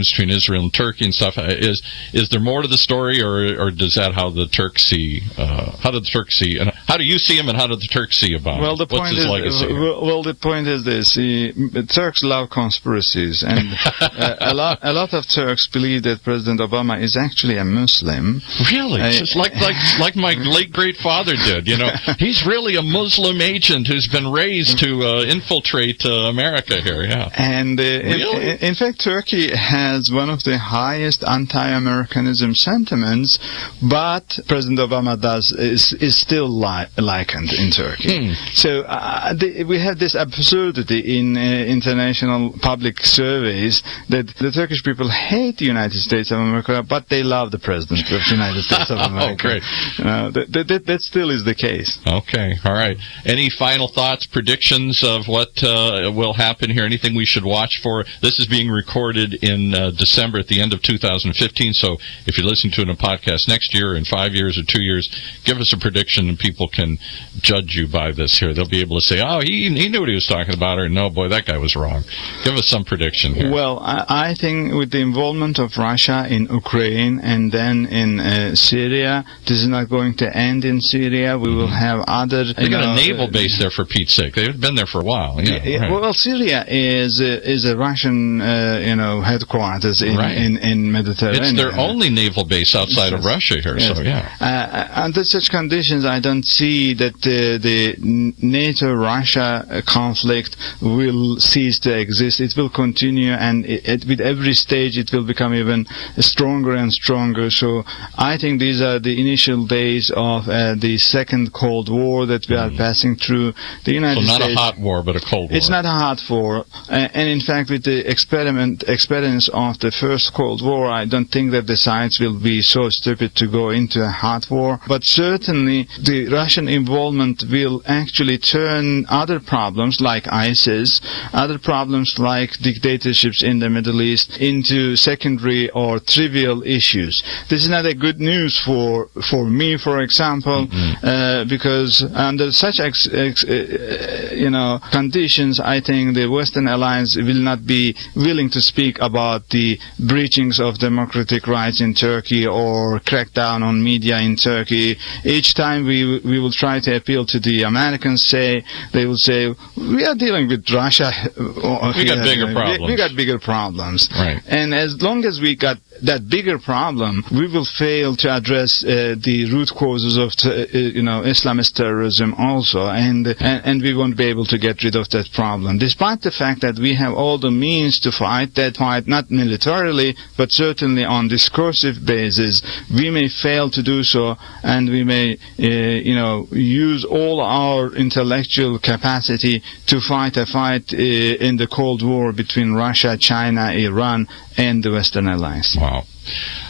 between Israel and Turkey and stuff. Is there more to the story, or does that how the Turks see? How do the Turks see, and how do you see him, and how do the Turks see Obama? Well, the point is, the point is this: the Turks love conspiracies, and a lot of Turks believe that President Obama is actually a Muslim. Really, just like my late great father did. He's really a Muslim agent who's been raised to infiltrate America here. Yeah, and really? in fact, Turkey has one of the highest anti-Americanism sentiments, but President Obama is still likened in Turkey. So we have this absurdity in international public surveys that the Turkish people hate the United States of America, but they love the President of the United States of America. Oh, great. That still is the case. Okay, all right. Any final thoughts, predictions of what will happen here? Anything we should watch for? This is being recorded in December at the end of 2015, so if you're listening to it in a podcast next year, in 5 years or 2 years, give us a prediction and people can judge you by this here. They'll be able to say, oh, he knew what he was talking about, or no, boy, that guy was wrong. Give us some prediction here. Well, I think with the involvement of Russia in Ukraine and then in Syria, this is not going to end in Syria. We will have other... They got a naval base there, for Pete's sake. They've been there for a while. Yeah, right. Well, Syria is a Russian, headquarters in Mediterranean. It's their only naval base outside of Russia here, so yeah. Under such conditions, I don't see that the NATO-Russia conflict will cease to exist. It will continue, and with every stage it will become even stronger and stronger. So I think these are the initial days of the second Cold War that we are passing through. The United States... So not a hot war, but a Cold War. It's not a hot war. And in fact, with the experience of the first Cold War, I don't think that the sides will be so stupid to go into a hot war. But certainly, the Russian involvement will actually turn other problems like ISIS, other problems like dictatorships in the Middle East into secondary or trivial issues. This is not a good news for me, for example, because under such conditions, I think the Western alliance will not be willing to speak about the breachings of democratic rights in Turkey or crackdown on media in Turkey. Each time we will try to appeal to the Americans, they will say, we are dealing with Russia. We got bigger problems. We got bigger problems. Right. And as long as we got that bigger problem, we will fail to address the root causes of Islamist terrorism also, and we won't be able to get rid of that problem, despite the fact that we have all the means to fight that fight, not militarily, but certainly on discursive basis. We may fail to do so, and we may use all our intellectual capacity to fight a fight in the Cold War between Russia, China, Iran, and the Western Alliance. Wow.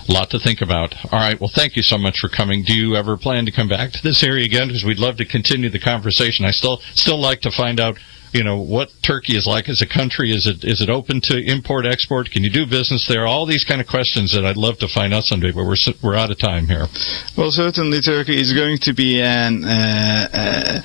A lot to think about. All right. Well, thank you so much for coming. Do you ever plan to come back to this area again? Because we'd love to continue the conversation. I still like to find out, what Turkey is like as a country. Is it open to import, export? Can you do business there? All these kind of questions that I'd love to find out someday, but we're out of time here. Well, certainly Turkey is going to be a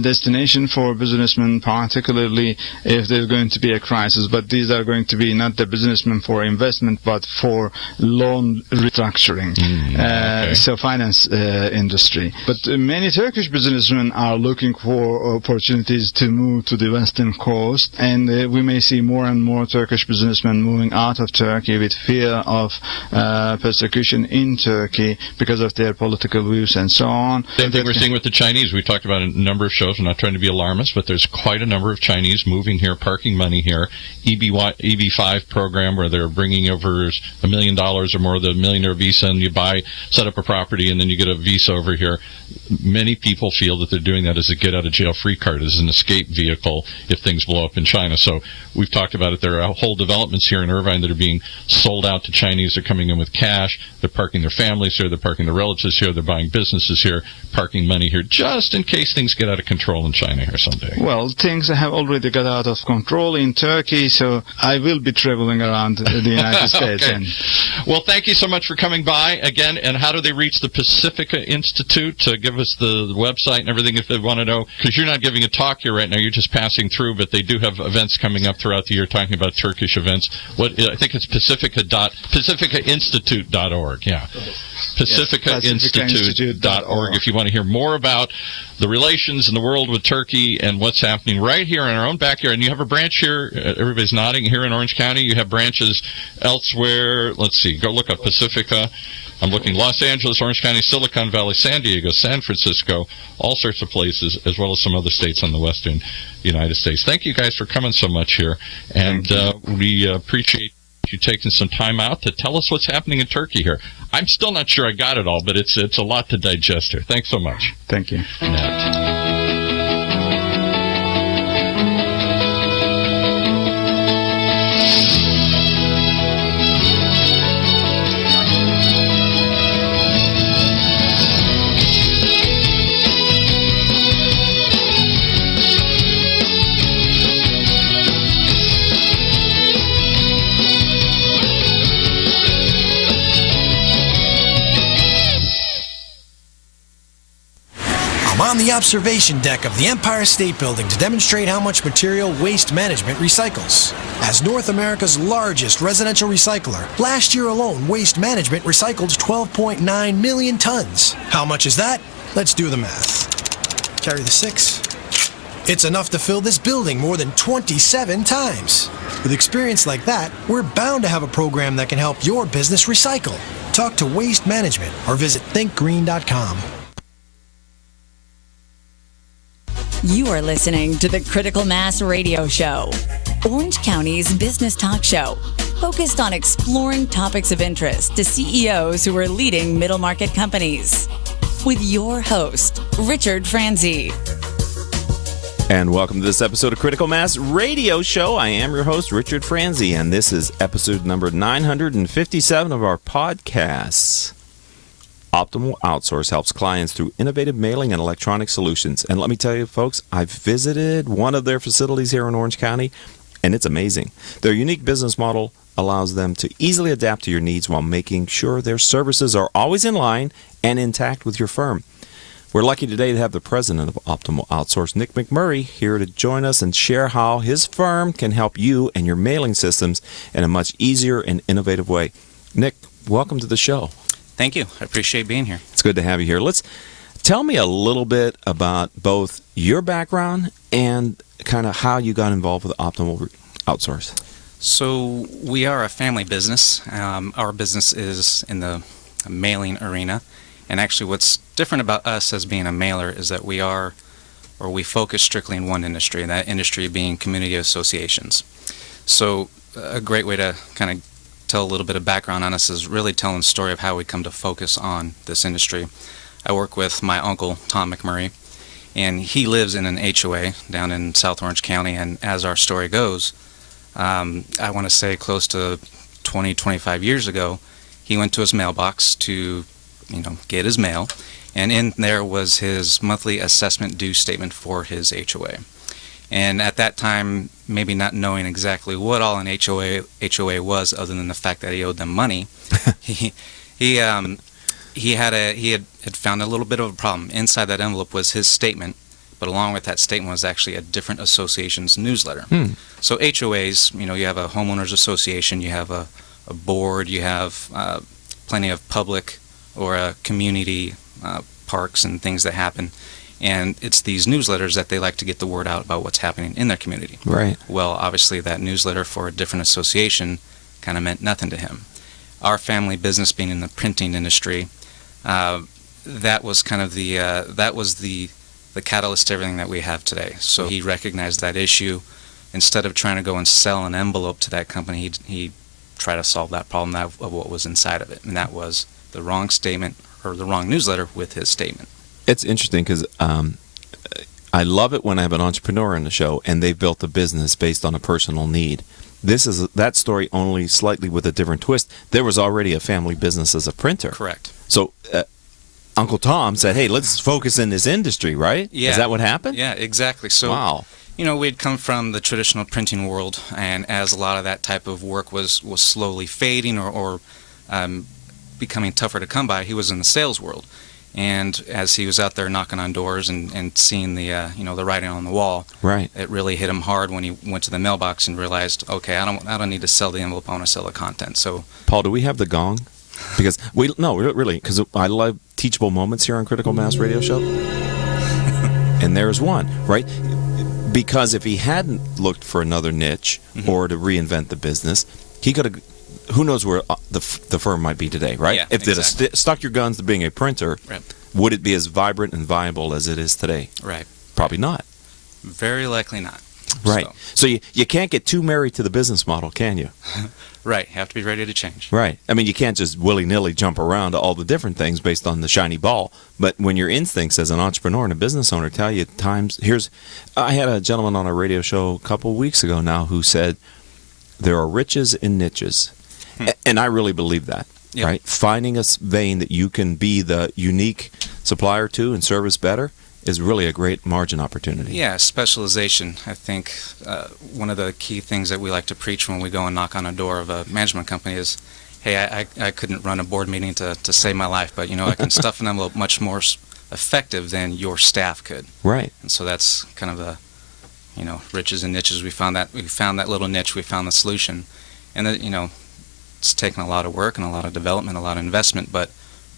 destination for businessmen, particularly if there's going to be a crisis. But these are going to be not the businessmen for investment, but for loan restructuring. Okay. So finance industry. But many Turkish businessmen are looking for opportunities to move to the western coast, and we may see more and more Turkish businessmen moving out of Turkey with fear of persecution in Turkey because of their political views and so on. Same thing we're seeing with the Chinese. We talked about a number of shows. I'm not trying to be alarmist, but there's quite a number of Chinese moving here, parking money here. EB5 program where they're bringing over $1 million or more, the millionaire visa, and you set up a property, and then you get a visa over here. Many people feel that they're doing that as a get-out-of-jail-free card, as an escape vehicle if things blow up in China. So we've talked about it. There are whole developments here in Irvine that are being sold out to Chinese. They're coming in with cash. They're parking their families here. They're parking their relatives here. They're buying businesses here, parking money here, just in case things get out of control in China here someday. Well, things have already got out of control in Turkey, so I will be traveling around the United States. Okay. Well, thank you so much for coming by again. And how do they reach the Pacifica Institute? give us the website and everything if they want to know? Because you're not giving a talk here right now. You're just passing through, but they do have events coming up throughout the year talking about Turkish events. I think it's pacificainstitute.org. Yeah. pacificainstitute.org if you want to hear more about the relations in the world with Turkey and what's happening right here in our own backyard. And you have a branch here, everybody's nodding, here in Orange County. You have branches elsewhere. Let's see, go look up Pacifica. I'm looking Los Angeles, Orange County, Silicon Valley, San Diego, San Francisco, all sorts of places, as well as some other states on the western United States. Thank you guys for coming so much here. And we appreciate you taking some time out to tell us what's happening in Turkey here. I'm still not sure I got it all, but it's a lot to digest here. Thanks so much. Thank you. I'm on the observation deck of the Empire State Building to demonstrate how much material Waste Management recycles. As North America's largest residential recycler, last year alone, Waste Management recycled 12.9 million tons. How much is that? Let's do the math. Carry the 6. It's enough to fill this building more than 27 times. With experience like that, we're bound to have a program that can help your business recycle. Talk to Waste Management or visit thinkgreen.com. You are listening to the Critical Mass Radio Show, Orange County's business talk show, focused on exploring topics of interest to CEOs who are leading middle market companies. With your host, Richard Franzi. And welcome to this episode of Critical Mass Radio Show. I am your host, Richard Franzi, and this is episode number 957 of our podcasts. Optimal Outsource helps clients through innovative mailing and electronic solutions. And let me tell you, folks, I've visited one of their facilities here in Orange County, and it's amazing. Their unique business model allows them to easily adapt to your needs while making sure their services are always in line and intact with your firm. We're lucky today to have the president of Optimal Outsource, Nick McMurray, here to join us and share how his firm can help you and your mailing systems in a much easier and innovative way. Nick, welcome to the show. Thank you. I appreciate being here. It's good to have you here. Let's tell me a little bit about both your background and kind of how you got involved with Optimal Outsource. So we are a family business. Our business is in the mailing arena. And actually what's different about us as being a mailer is that we focus strictly in one industry, and that industry being community associations. So a great way to kind of tell a little bit of background on us is really telling the story of how we come to focus on this industry. I work with my uncle, Tom McMurray, and he lives in an HOA down in South Orange County, and as our story goes, I want to say close to 20, 25 years ago, he went to his mailbox to, get his mail, and in there was his monthly assessment due statement for his HOA. And at that time, maybe not knowing exactly what all an HOA was, other than the fact that he owed them money, he had found a little bit of a problem. Inside that envelope was his statement, but along with that statement was actually a different association's newsletter. So HOAs, you have a homeowners association, you have a board, you have plenty of public or community parks and things that happen. And it's these newsletters that they like to get the word out about what's happening in their community. Right. Well, obviously that newsletter for a different association kind of meant nothing to him. Our family business being in the printing industry, that was kind of the catalyst to everything that we have today. So he recognized that issue. Instead of trying to go and sell an envelope to that company, he tried to solve that problem of what was inside of it, and that was the wrong statement or the wrong newsletter with his statement. It's interesting because I love it when I have an entrepreneur in the show and they've built a business based on a personal need. This is that story, only slightly with a different twist. There was already a family business as a printer. Correct. So Uncle Tom said, hey, let's focus in this industry, right? Yeah. Is that what happened? Yeah, exactly. So, wow. We'd come from the traditional printing world, and as a lot of that type of work was slowly fading or becoming tougher to come by, he was in the sales world. And as he was out there knocking on doors and seeing the the writing on the wall, Right. it really hit him hard when he went to the mailbox and realized, okay, I don't need to sell the envelope, I want to sell the content. So, Paul, do we have the gong? Because really, because I love teachable moments here on Critical Mass Radio Show. And there's one, right? Because if he hadn't looked for another niche or to reinvent the business, he could have. Who knows where the firm might be today, right? Yeah, if they'd have exactly. stuck your guns to being a printer, Right. would it be as vibrant and viable as it is today? right, Probably not. very likely not. Right. So you can't get too married to the business model, can you? Right, you have to be ready to change. Right. I mean, you can't just willy-nilly jump around to all the different things based on the shiny ball. But when your instincts as an entrepreneur and a business owner tell you I had a gentleman on a radio show a couple of weeks ago now who said, there are riches in niches. And I really believe that, Yep. right? Finding a vein that you can be the unique supplier to and service better is really a great margin opportunity. Yeah, specialization. I think one of the key things that we like to preach when we go and knock on a door of a management company is, hey, I couldn't run a board meeting to save my life, but I can stuff an envelope much more effective than your staff could. Right. And so that's kind of the, riches and niches. We found that little niche. We found the solution, and that it's taken a lot of work and a lot of development, a lot of investment, but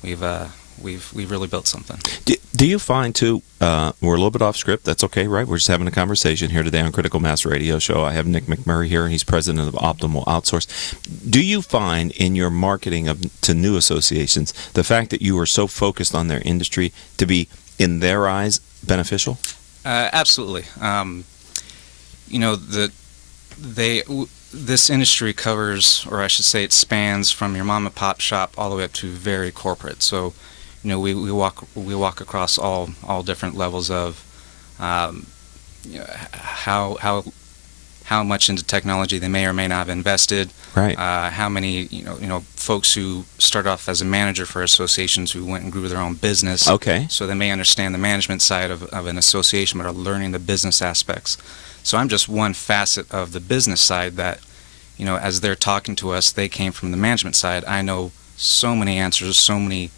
we've really built something. Do you find, too, we're a little bit off script. That's okay, right? We're just having a conversation here today on Critical Mass Radio Show. I have Nick McMurray here, and he's president of Optimal Outsource. Do you find in your marketing to new associations the fact that you are so focused on their industry to be, in their eyes, beneficial? Absolutely. This industry covers, or I should say it spans from your mom and pop shop all the way up to very corporate. So, we walk across all different levels of how much into technology they may or may not have invested. Right. How many folks who start off as a manager for associations who went and grew their own business. Okay. So they may understand the management side of an association, but are learning the business aspects. So I'm just one facet of the business side that, as they're talking to us, they came from the management side. I know so many answers, so many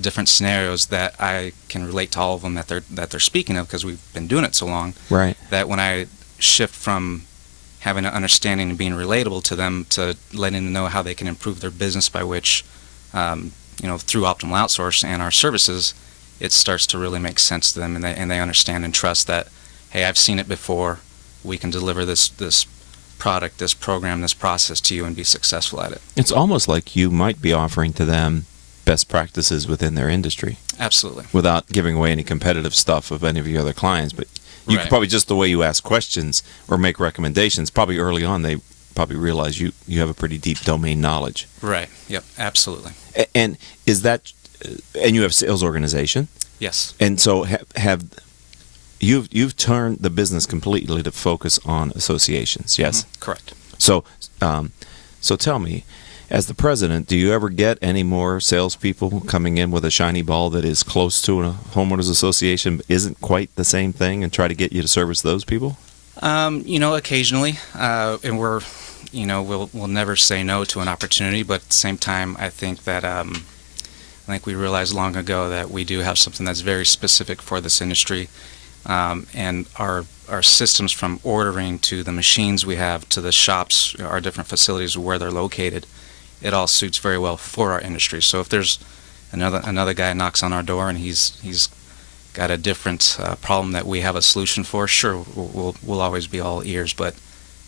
different scenarios that I can relate to all of them that they're speaking of because we've been doing it so long. Right. That when I shift from having an understanding and being relatable to them to letting them know how they can improve their business by which, through Optimal Outsource and our services, it starts to really make sense to them, and they understand and trust that, hey, I've seen it before. We can deliver this product, this program, this process to you and be successful at it. It's almost like you might be offering to them best practices within their industry. Absolutely. Without giving away any competitive stuff of any of your other clients. But you Right. could probably, just the way you ask questions or make recommendations, probably early on they probably realize you have a pretty deep domain knowledge. Right. Yep. Absolutely. And is that, and you have a sales organization? Yes. And so you've turned the business completely to focus on associations, yes? Correct. So tell me, as the president, do you ever get any more salespeople coming in with a shiny ball that is close to a homeowners association, but isn't quite the same thing, and try to get you to service those people? Occasionally, and we'll never say no to an opportunity, but at the same time, I think that I think we realized long ago that we do have something that's very specific for this industry. And our systems, from ordering to the machines we have to the shops, our different facilities where they're located, it all suits very well for our industry. So if there's another guy knocks on our door and he's got a different problem that we have a solution for, sure, we'll always be all ears. But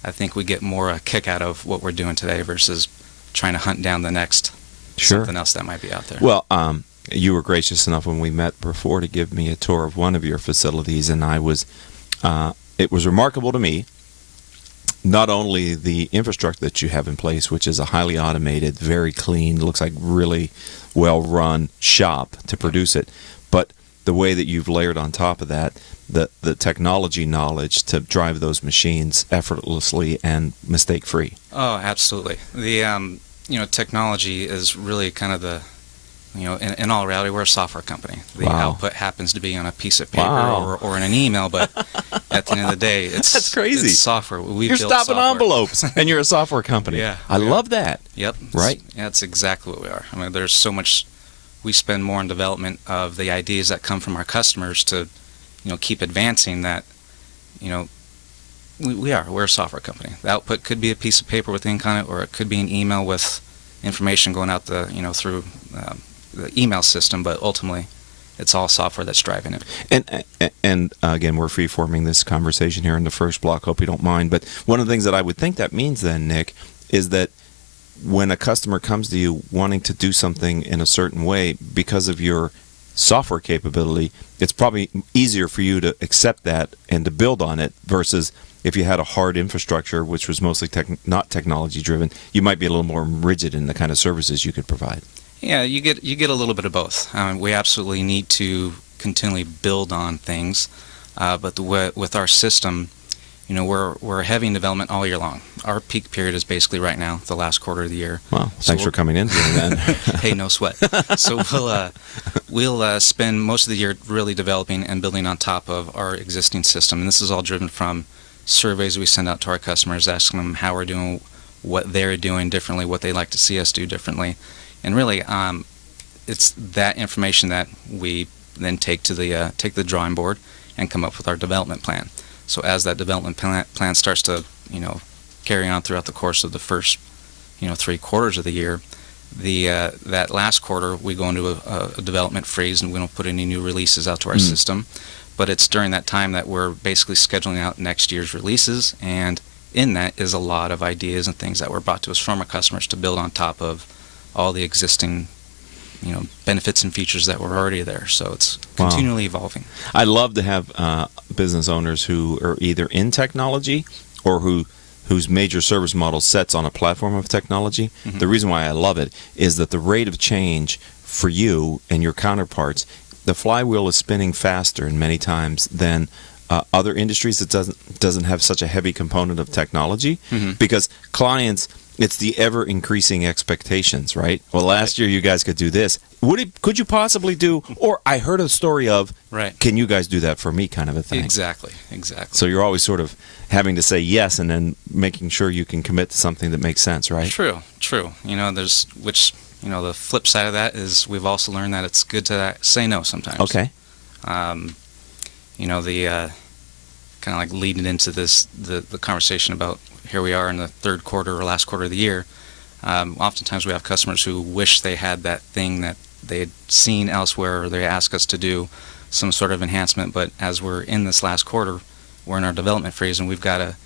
I think we get more a kick out of what we're doing today versus trying to hunt down the next something else that might be out there. Well, you were gracious enough when we met before to give me a tour of one of your facilities, and it was remarkable to me, not only the infrastructure that you have in place, which is a highly automated, very clean, looks like really well-run shop to produce it, but the way that you've layered on top of that the technology knowledge to drive those machines effortlessly and mistake-free. Oh, absolutely. The technology is really kind of the, in all reality, we're a software company. The output happens to be on a piece of paper or in an email, but at the end of the day, that's crazy. It's software. You're stopping envelopes, and you're a software company. Yeah, I love that. Yep. Right. That's exactly what we are. I mean, there's so much we spend more on development of the ideas that come from our customers to, keep advancing that, we're a software company. The output could be a piece of paper with ink on it, or it could be an email with information going out through the email system, but ultimately it's all software that's driving it. And again, we're free-forming this conversation here in the first block. Hope you don't mind. But one of the things that I would think that means then, Nick, is that when a customer comes to you wanting to do something in a certain way because of your software capability, it's probably easier for you to accept that and to build on it versus if you had a hard infrastructure, which was mostly not technology-driven, you might be a little more rigid in the kind of services you could provide. Yeah, you get a little bit of both. We absolutely need to continually build on things, but with our system, we're heavy in development all year long. Our peak period is basically right now, the last quarter of the year. Well, thanks for coming in here then. Hey, no sweat. So we'll spend most of the year really developing and building on top of our existing system, and this is all driven from surveys we send out to our customers, asking them how we're doing, what they're doing differently, what they'd like to see us do differently. And really, it's that information that we then take to the drawing board and come up with our development plan. So as that development plan starts to, carry on throughout the course of the first, 3 quarters of the year, that last quarter we go into a development freeze and we don't put any new releases out to our system. But it's during that time that we're basically scheduling out next year's releases, and in that is a lot of ideas and things that were brought to us from our customers to build on top of all the existing, benefits and features that were already there. So it's continually evolving. I love to have business owners who are either in technology or whose major service model sets on a platform of technology. Mm-hmm. The reason why I love it is that the rate of change for you and your counterparts, the flywheel is spinning faster and many times than other industries that doesn't have such a heavy component of technology, because clients, it's the ever-increasing expectations, right? Well, last year you guys could do this. Could you possibly do, or I heard a story of, right, can you guys do that for me kind of a thing? Exactly. So you're always sort of having to say yes and then making sure you can commit to something that makes sense, right? True. The flip side of that is we've also learned that it's good to say no sometimes. Okay. Kind of like leading into the conversation about here we are in the third quarter or last quarter of the year. Oftentimes we have customers who wish they had that thing that they had seen elsewhere, or they ask us to do some sort of enhancement. But as we're in this last quarter, we're in our development phase, and we've got to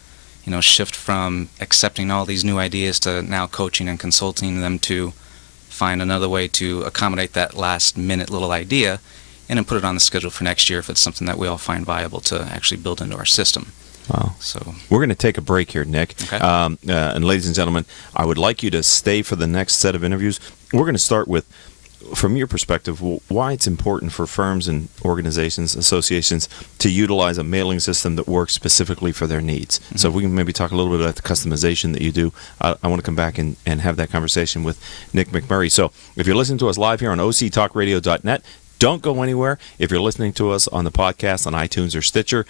shift from accepting all these new ideas to now coaching and consulting them to find another way to accommodate that last minute little idea and then put it on the schedule for next year if it's something that we all find viable to actually build into our system. Wow. So we're going to take a break here, Nick. Okay. And ladies and gentlemen, I would like you to stay for the next set of interviews. We're going to start with, from your perspective, why it's important for firms and organizations, associations, to utilize a mailing system that works specifically for their needs. Mm-hmm. So if we can maybe talk a little bit about the customization that you do, I want to come back and have that conversation with Nick McMurray. So if you're listening to us live here on octalkradio.net, don't go anywhere. If you're listening to us on the podcast on iTunes or Stitcher,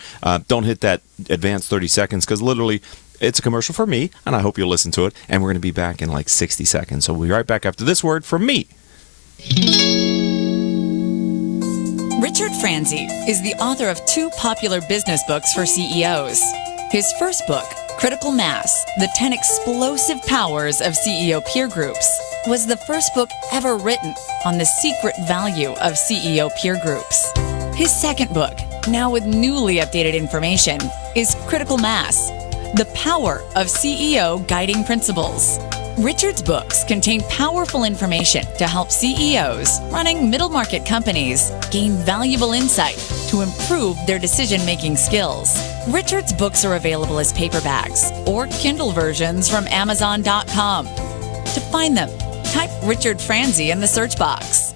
don't hit that advanced 30 seconds, because literally it's a commercial for me, and I hope you'll listen to it. And we're going to be back in like 60 seconds. So we'll be right back after this word from me. Richard Franzi is the author of 2 popular business books for CEOs. His first book, Critical Mass, The 10 Explosive Powers of CEO Peer Groups, was the first book ever written on the secret value of CEO peer groups. His second book, now with newly updated information, is Critical Mass, The Power of CEO Guiding Principles. Richard's books contain powerful information to help CEOs running middle-market companies gain valuable insight to improve their decision-making skills. Richard's books are available as paperbacks or Kindle versions from Amazon.com. To find them, type Richard Franzi in the search box.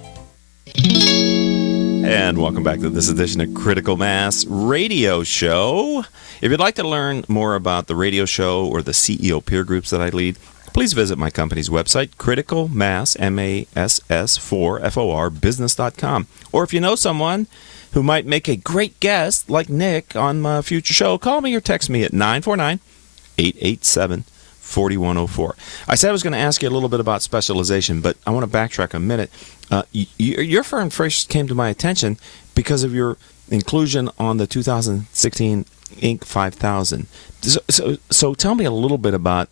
And welcome back to this edition of Critical Mass Radio Show. If you'd like to learn more about the radio show or the CEO peer groups that I lead, please visit my company's website, criticalmass, MASS4FOR, business.com. Or if you know someone who might make a great guest, like Nick, on my future show, call me or text me at 949-887-4670. 4104. I said I was going to ask you a little bit about specialization, but I want to backtrack a minute. Your firm first came to my attention because of your inclusion on the 2016 Inc. 5000. So tell me a little bit about,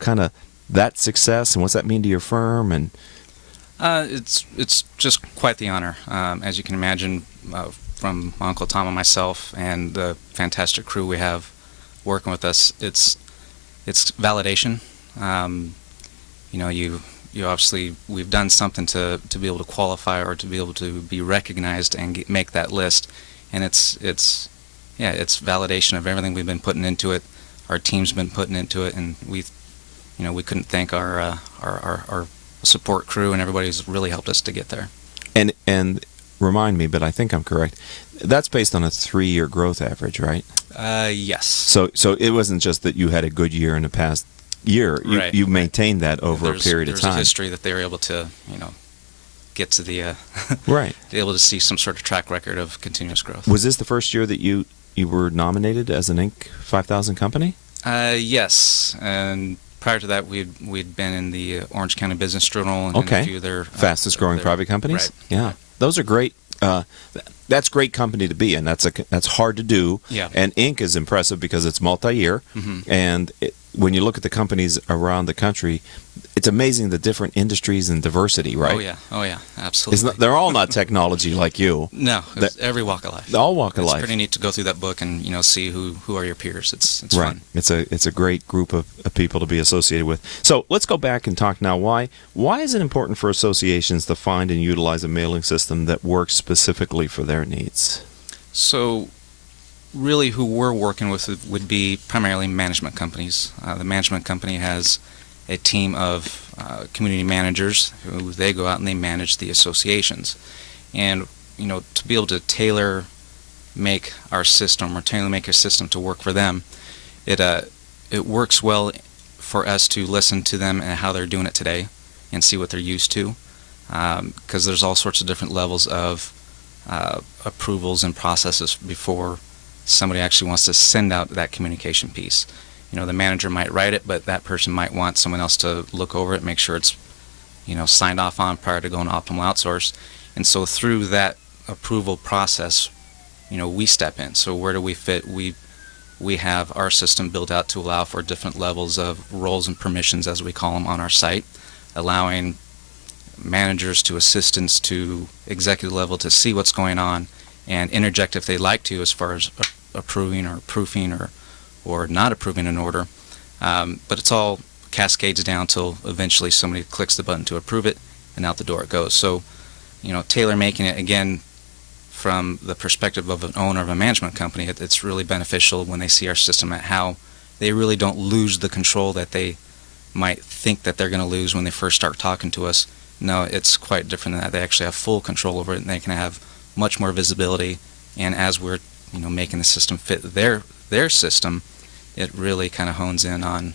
kind of that success and what's that mean to your firm. And it's just quite the honor, as you can imagine, from my Uncle Tom and myself and the fantastic crew we have working with us. It's validation. You obviously, we've done something to be able to qualify or to be able to be recognized and make that list, and it's validation of everything we've been putting into it. Our team's been putting into it, and we couldn't thank our support crew and everybody who's really helped us to get there. And remind me, but I think I'm correct. That's based on a 3-year growth average, right? Yes. So it wasn't just that you had a good year in the past year. You maintained that over a period of time. There's a history that they were able to, get to the right. able to see some sort of track record of continuous growth. Was this the first year that you were nominated as an Inc. 5000 company? Yes, and prior to that, we'd been in the Orange County Business Journal and a few other fastest growing private companies. Right. Yeah, those are great. That's great company to be in. That's hard to do. Yeah. And Inc. is impressive because it's multi-year, and when you look at the companies around the country, it's amazing the different industries and diversity, right? Oh yeah, absolutely. They're all not technology like you. No, it's every walk of life. All walk of life. It's pretty neat to go through that book and see who are your peers. It's right. fun. It's a great group of people to be associated with. So let's go back and talk now. Why is it important for associations to find and utilize a mailing system that works specifically for their needs? So really who we're working with would be primarily management companies. The management company has a team of community managers who they go out and they manage the associations. And, to be able to tailor make our system or tailor make a system to work for them, it works well for us to listen to them and how they're doing it today and see what they're used to. Because there's all sorts of different levels of approvals and processes before somebody actually wants to send out that communication piece. The manager might write it, but that person might want someone else to look over it, make sure it's, signed off on prior to going to optimal outsource. And so through that approval process, we step in. So where do we fit? We have our system built out to allow for different levels of roles and permissions, as we call them, on our site, allowing managers to assistants to executive level to see what's going on and interject if they'd like to as far as approving or proofing or not approving an order. But it's all cascades down till eventually somebody clicks the button to approve it and out the door it goes. So, tailor making it, again, from the perspective of an owner of a management company, it's really beneficial when they see our system at how they really don't lose the control that they might think that they're going to lose when they first start talking to us. No, it's quite different than that. They actually have full control over it, and they can have much more visibility. And as we're making the system fit their system, it really kind of hones in on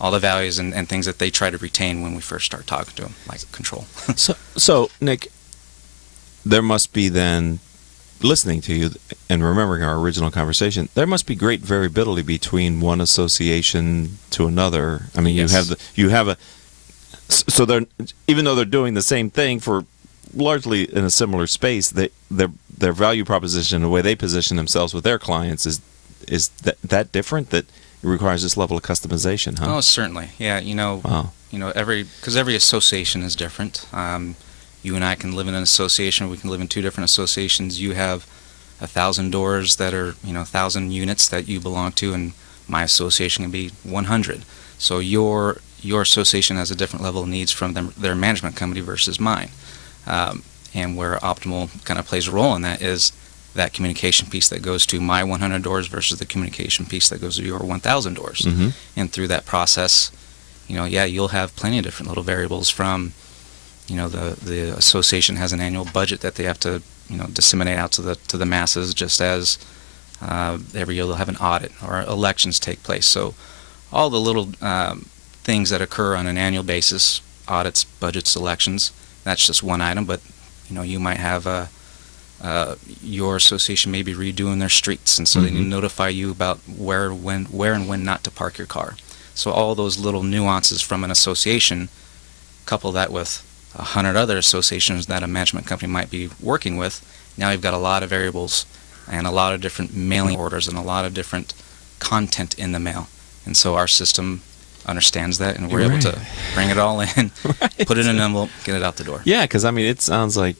all the values and things that they try to retain when we first start talking to them, like control. So Nick, there must be then, listening to you and remembering our original conversation, there must be great variability between one association to another. I mean, yes. So they're, even though they're doing the same thing for largely in a similar space, their value proposition, the way they position themselves with their clients is that different, that it requires this level of customization, huh? Oh, certainly. Yeah, Wow. because every association is different. You and I can live in an association, we can live in two different associations. You have 1,000 doors that are, 1,000 units that you belong to, and my association can be 100. So your association has a different level of needs from their management company versus mine. And where Optimal kind of plays a role in that is that communication piece that goes to my 100 doors versus the communication piece that goes to your 1,000 doors. Mm-hmm. And through that process, you'll have plenty of different little variables from, the association has an annual budget that they have to, disseminate out to the masses, just as every year they'll have an audit or elections take place. So all the little things that occur on an annual basis, audits, budgets, elections, that's just one item, but you might have your association may be redoing their streets, and so they need to notify you about where and when not to park your car. So all those little nuances from an association, couple that with 100 other associations that a management company might be working with, now you've got a lot of variables and a lot of different mailing orders and a lot of different content in the mail. And so our system understands that, and we're able to bring it all in, put it in an envelope, get it out the door. Yeah, because, I mean, it sounds like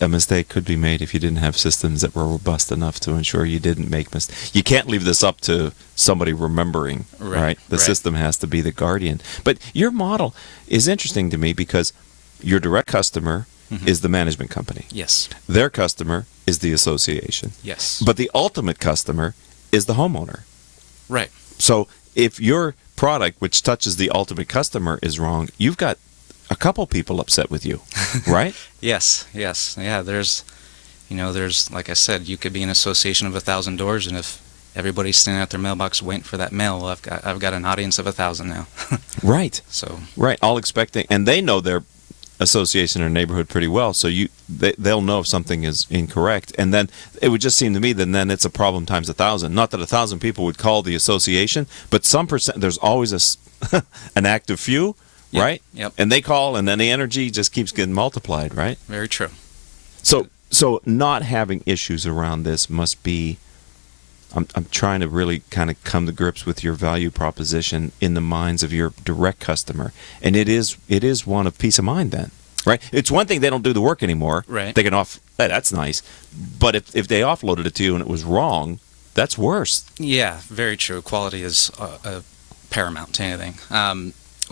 a mistake could be made if you didn't have systems that were robust enough to ensure you didn't make mistakes. You can't leave this up to somebody remembering, right? The system has to be the guardian. But your model is interesting to me because your direct customer is the management company. Yes. Their customer is the association. Yes. But the ultimate customer is the homeowner. Right. So if your product, which touches the ultimate customer, is wrong, you've got a couple people upset with you, right? Yes. Yeah, there's, like I said, you could be an association of 1,000 doors, and if everybody's standing at their mailbox waiting for that mail, well, I've got an audience of 1,000 now. Right. So. Right, all expecting, and they know their association or neighborhood pretty well, so they'll know if something is incorrect, and then it would just seem to me that then it's a problem times 1,000. Not that 1,000 people would call the association, but some percent. There's always an active few. Yep. Right? Yep. And they call, and then the energy just keeps getting multiplied, right? Very true. So not having issues around this must be, I'm trying to really kind of come to grips with your value proposition in the minds of your direct customer. And it is one of peace of mind then, right? It's one thing they don't do the work anymore. Right. They can hey, that's nice. But if they offloaded it to you and it was wrong, that's worse. Yeah, very true. Quality is paramount to anything.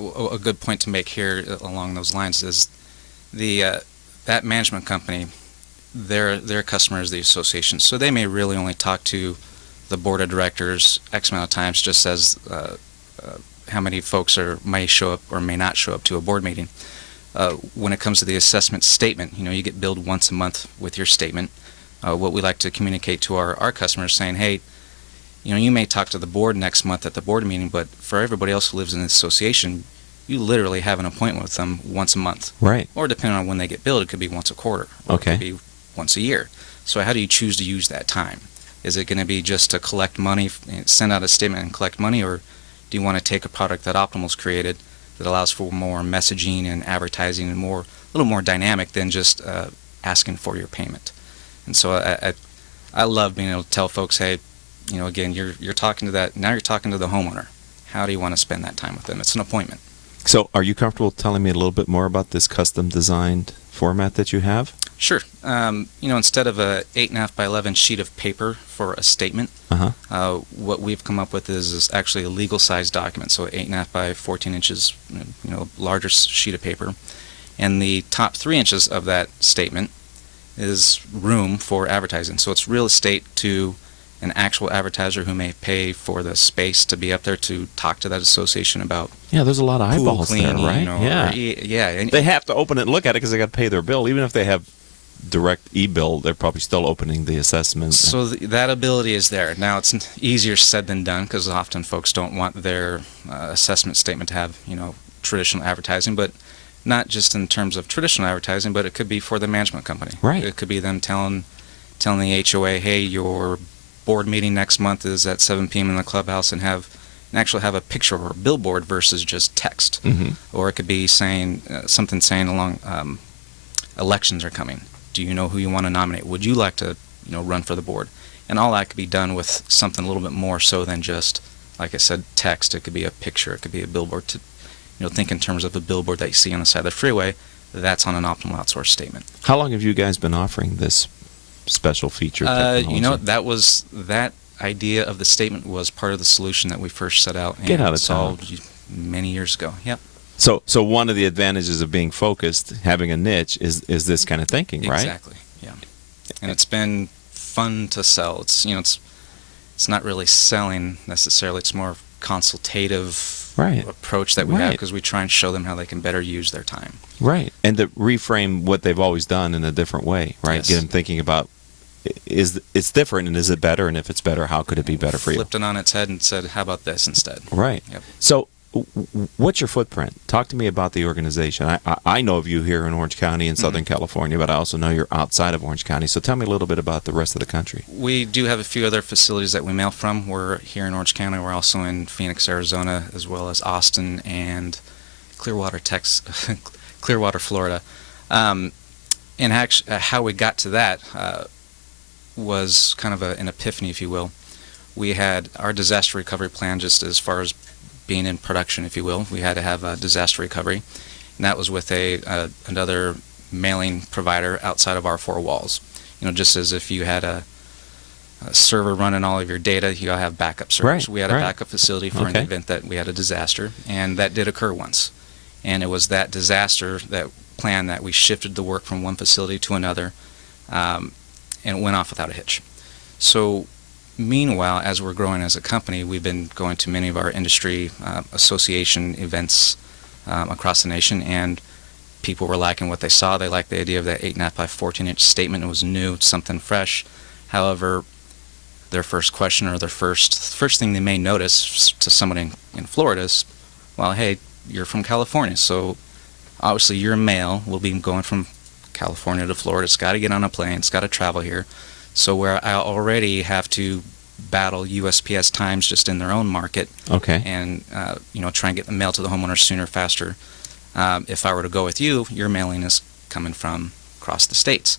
A good point to make here along those lines is that management company, their customer is the association, so they may really only talk to the board of directors X amount of times, just as how many folks may show up or may not show up to a board meeting. When it comes to the assessment statement, you get billed once a month with your statement. What we like to communicate to our customers, saying, hey, you may talk to the board next month at the board meeting, but for everybody else who lives in the association, you literally have an appointment with them once a month. Right. Or depending on when they get billed, it could be once a quarter. Or Okay. It could be once a year. So how do you choose to use that time? Is it going to be just to collect money, send out a statement and collect money, or do you want to take a product that Optimal's created that allows for more messaging and advertising and a little more dynamic than just asking for your payment? And so I love being able to tell folks, hey, again, you're talking to the homeowner. How do you want to spend that time with them? It's an appointment. So are you comfortable telling me a little bit more about this custom designed format that you have? Sure. Instead of a 8.5 by 11 sheet of paper for a statement, what we've come up with is actually a legal size document. So 8.5 by 14 inches, larger sheet of paper. And the top 3 inches of that statement is room for advertising. So it's real estate to an actual advertiser who may pay for the space to be up there to talk to that association about there's a lot of pool eyeballs cleaning, there, right? And They have to open it and look at it because they got to pay their bill. Even if they have direct e-bill, they're probably still opening the assessment. So that ability is there. Now, it's easier said than done because often folks don't want their assessment statement to have, traditional advertising, but not just in terms of traditional advertising, but it could be for the management company. Right. It could be them telling the HOA, hey, your board meeting next month is at 7 p.m. in the clubhouse, and actually have a picture or a billboard versus just text. Mm-hmm. Or it could be saying something saying along elections are coming. Do you know who you want to nominate? Would you like to run for the board? And all that could be done with something a little bit more so than just, like I said, text. It could be a picture. It could be a billboard. To think in terms of the billboard that you see on the side of the freeway. That's on an Optimal Outsource statement. How long have you guys been offering this special feature technology? That idea of the statement was part of the solution that we first set out Get out and of solved town. many years ago. Yep. So one of the advantages of being focused, having a niche, is this kind of thinking, right? Exactly. Yeah. And it's been fun to sell. It's it's not really selling necessarily. It's more consultative approach that we have because we try and show them how they can better use their time. Right. And to reframe what they've always done in a different way, right? Yes. Get them thinking about, it's different, and is it better? And if it's better, how could it be better for you? Flipped it on its head and said, how about this instead? Right. Yep. So what's your footprint? Talk to me about the organization. I know of you here in Orange County in Southern California, but I also know you're outside of Orange County. So tell me a little bit about the rest of the country. We do have a few other facilities that we mail from. We're here in Orange County. We're also in Phoenix, Arizona, as well as Austin and Clearwater, Florida. And actually, how we got to that was kind of an epiphany, if you will. We had our disaster recovery plan, just as far as being in production, if you will. We had to have a disaster recovery, and that was with another mailing provider outside of our four walls. Just as if you had a server running all of your data, you gotta have backup servers. Right, we had a backup facility for an Okay. event that we had a disaster, and that did occur once. And it was that disaster, that plan, that we shifted the work from one facility to another, and it went off without a hitch. So meanwhile, as we're growing as a company, we've been going to many of our industry association events across the nation, and people were liking what they saw. They liked the idea of that 8.5 by 14-inch statement. It was new, something fresh. However, their first question, or their first thing they may notice to somebody in Florida is, well, hey, you're from California, so obviously your mail will be going from California to Florida. It's got to get on a plane. It's got to travel here. So where I already have to battle USPS times just in their own market, and try and get the mail to the homeowner sooner, faster. If I were to go with you, your mailing is coming from across the states.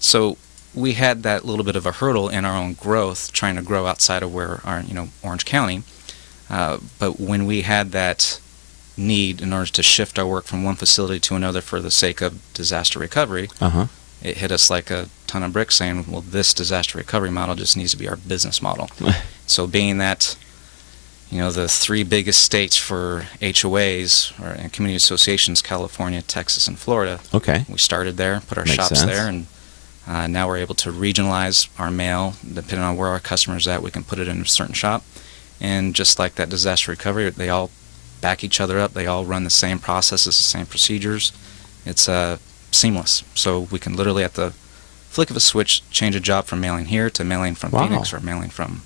So we had that little bit of a hurdle in our own growth, trying to grow outside of where our Orange County. But when we had that need in order to shift our work from one facility to another for the sake of disaster recovery, it hit us like a ton of bricks, saying, well, this disaster recovery model just needs to be our business model. So being that, the three biggest states for HOAs and community associations, California, Texas, and Florida, we started there, put our Makes shops sense. there, and now we're able to regionalize our mail. Depending on where our customer's at, we can put it in a certain shop. And just like that disaster recovery, they all back each other up. They all run the same processes, the same procedures. It's seamless. So we can literally, at the flick of a switch, change a job from mailing here to mailing from Phoenix or mailing from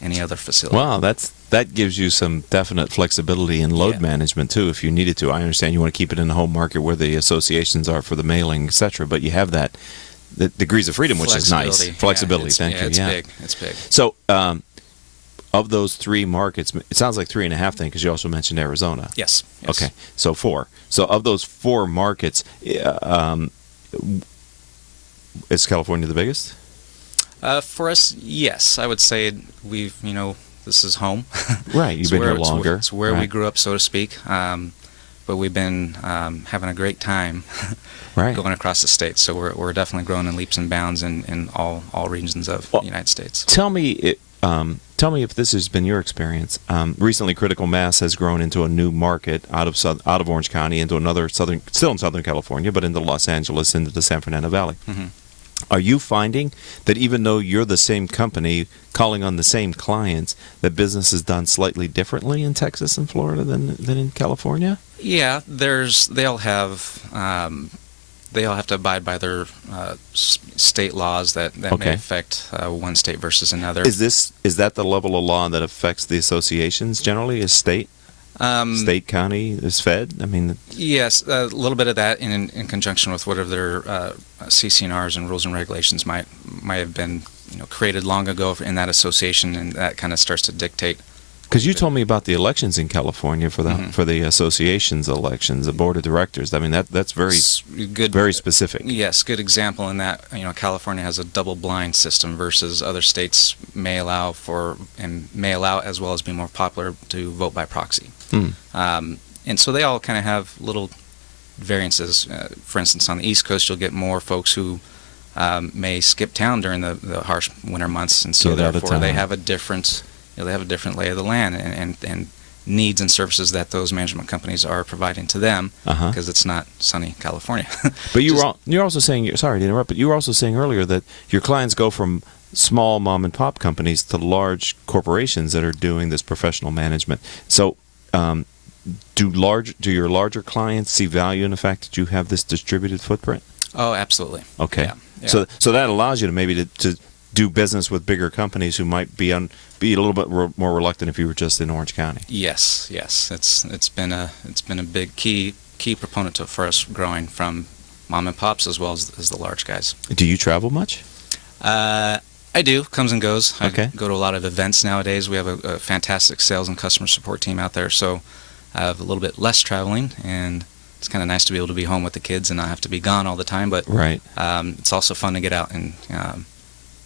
any other facility. Wow, that gives you some definite flexibility in load management too, if you needed to. I understand you want to keep it in the home market where the associations are for the mailing, etc. But you have the degrees of freedom, which is nice. Flexibility. Thank you. It's big. It's big. So, of those three markets, it sounds like 3.5 then, because you also mentioned Arizona. Yes. Okay, so 4. So of those 4 markets, is California the biggest? For us, yes. I would say we've, this is home. Right, you've been here longer. It's where we grew up, so to speak. But we've been having a great time going across the states. So we're definitely growing in leaps and bounds in all regions of the United States. Tell me if this has been your experience. Recently, Critical Mass has grown into a new market out of Orange County into another still in Southern California, but into Los Angeles, into the San Fernando Valley. Mm-hmm. Are you finding that even though you're the same company calling on the same clients, that business is done slightly differently in Texas and Florida than in California? Yeah, they all have to abide by their state laws that may affect one state versus another. Is that the level of law that affects the associations generally? Is state? State, county, is Fed? I mean, yes, a little bit of that in conjunction with whatever their CC&Rs and rules and regulations might have been created long ago in that association, and that kind of starts to dictate. Because you told me about the elections in California for the association's elections, the board of directors. I mean, that's very good, very specific. Yes, good example in that California has a double blind system versus other states may allow as well as be more popular to vote by proxy. And so they all kind of have little variances. For instance, on the East Coast, you'll get more folks who may skip town during the harsh winter months, and so therefore they have a different. They have a different lay of the land and needs and services that those management companies are providing to them because it's not sunny California. But you're also saying, sorry to interrupt, but you were also saying earlier that your clients go from small mom and pop companies to large corporations that are doing this professional management. So do your larger clients see value in the fact that you have this distributed footprint? Oh, absolutely. Okay. Yeah. So that allows you to maybe to do business with bigger companies who might be a little bit more reluctant if you were just in Orange County. Yes. It's been a big key proponent for us growing from mom and pops as well as the large guys. Do you travel much? I do. Comes and goes. Okay. I go to a lot of events nowadays. We have a fantastic sales and customer support team out there, so I have a little bit less traveling, and it's kind of nice to be able to be home with the kids and not have to be gone all the time. But right. It's also fun to get out and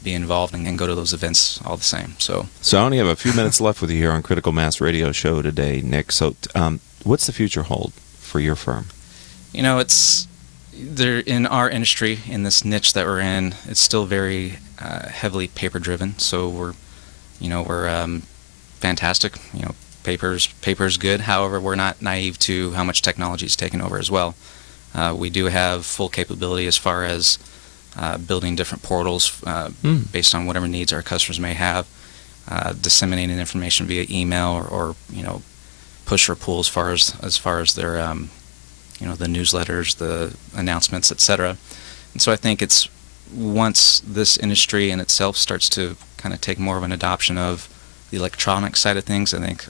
be involved and go to those events all the same. So I only have a few minutes left with you here on Critical Mass Radio Show today, Nick. So what's the future hold for your firm? They're in our industry, in this niche that we're in, it's still very heavily paper driven. So we're fantastic. Paper's good. However, we're not naive to how much technology is taken over as well. We do have full capability as far as building different portals based on whatever needs our customers may have, disseminating information via email or push or pull as far as their the newsletters, the announcements, etc. And so I think it's once this industry in itself starts to kind of take more of an adoption of the electronic side of things, I think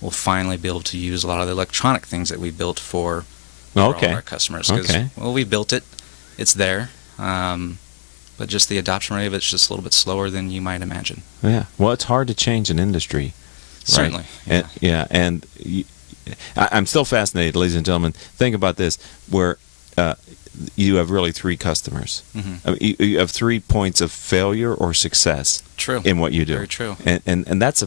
we'll finally be able to use a lot of the electronic things that we built for all of our customers. Well, we built it, it's there, but just the adoption rate of it's just a little bit slower than you might imagine. Yeah, well, it's hard to change an industry. Certainly. Right? And I'm still fascinated, ladies and gentlemen. Think about this, where you have really three customers. Mm-hmm. I mean, you have 3 points of failure or success True. in what you do. Very true. And that's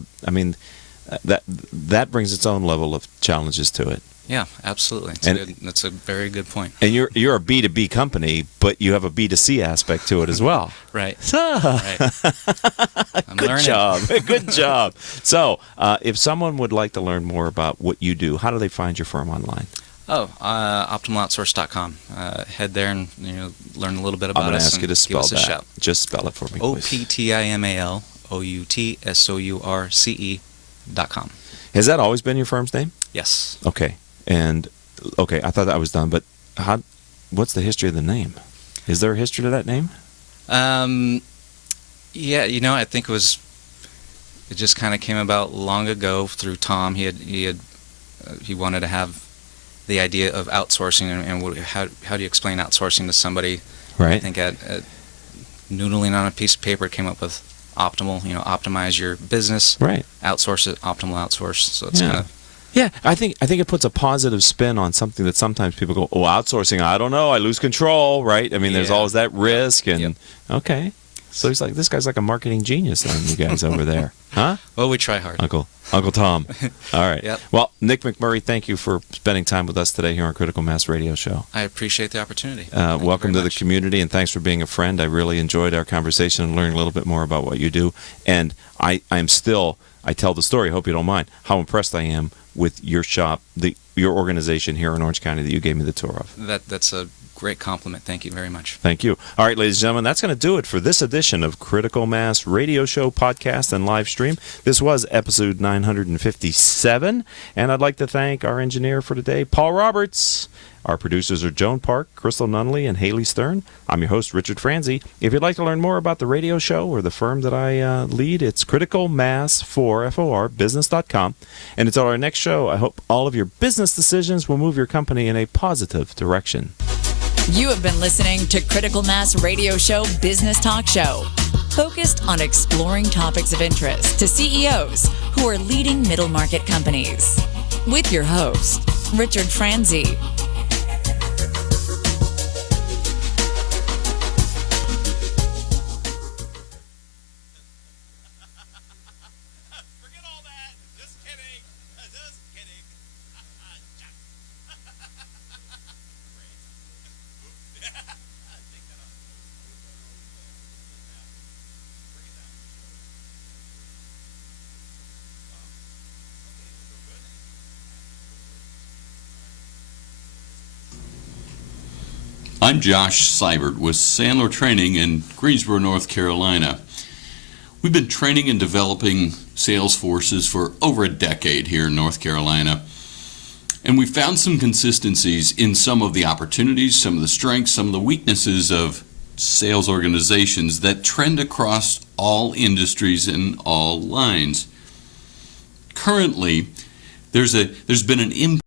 that brings its own level of challenges to it. Yeah, absolutely. That's a very good point. And you're a B2B company, but you have a B2C aspect to it as well. Right. Right. I'm Good learning. job. Good job. So, if someone would like to learn more about what you do, how do they find your firm online? OptimalOutsource.com. Head there and learn a little bit about us. I'm going to ask you to spell give us a that. shout. Just spell it for me, please. OptimalOutsource.com. Has that always been your firm's name? Yes. Okay. And I thought that was done, but what's the history of the name? Is there a history to that name? Yeah, I think it just kind of came about long ago through Tom. He wanted to have the idea of outsourcing and how do you explain outsourcing to somebody? Right. I think at noodling on a piece of paper came up with optimal. Optimize your business. Right. Outsource it. Optimal outsource. So it's kind of. Yeah, I think it puts a positive spin on something that sometimes people go, "Oh, outsourcing, I don't know, I lose control," right? I mean, there's always that risk, and okay, so he's like, this guy's like a marketing genius, then you guys over there, huh? Well, we try hard, Uncle Tom. All right. Yep. Well, Nick McMurray, thank you for spending time with us today here on Critical Mass Radio Show. I appreciate the opportunity. Welcome to the community, and thanks for being a friend. I really enjoyed our conversation and learning a little bit more about what you do, and I tell the story, hope you don't mind, how impressed I am with your shop, your organization here in Orange County that you gave me the tour of. That's a great compliment. Thank you very much. Thank you. All right, ladies and gentlemen, that's going to do it for this edition of Critical Mass Radio Show podcast and live stream. This was episode 957, and I'd like to thank our engineer for today, Paul Roberts. Our producers are Joan Park, Crystal Nunley, and Haley Stern. I'm your host, Richard Franzi. If you'd like to learn more about the radio show or the firm that I lead, it's criticalmass4business.com. And until our next show, I hope all of your business decisions will move your company in a positive direction. You have been listening to Critical Mass Radio Show Business Talk Show, focused on exploring topics of interest to CEOs who are leading middle market companies. With your host, Richard Franzi. I'm Josh Seibert with Sandler Training in Greensboro, North Carolina. We've been training and developing sales forces for over a decade here in North Carolina, and we found some consistencies in some of the opportunities, some of the strengths, some of the weaknesses of sales organizations that trend across all industries and all lines. Currently, there's been an impact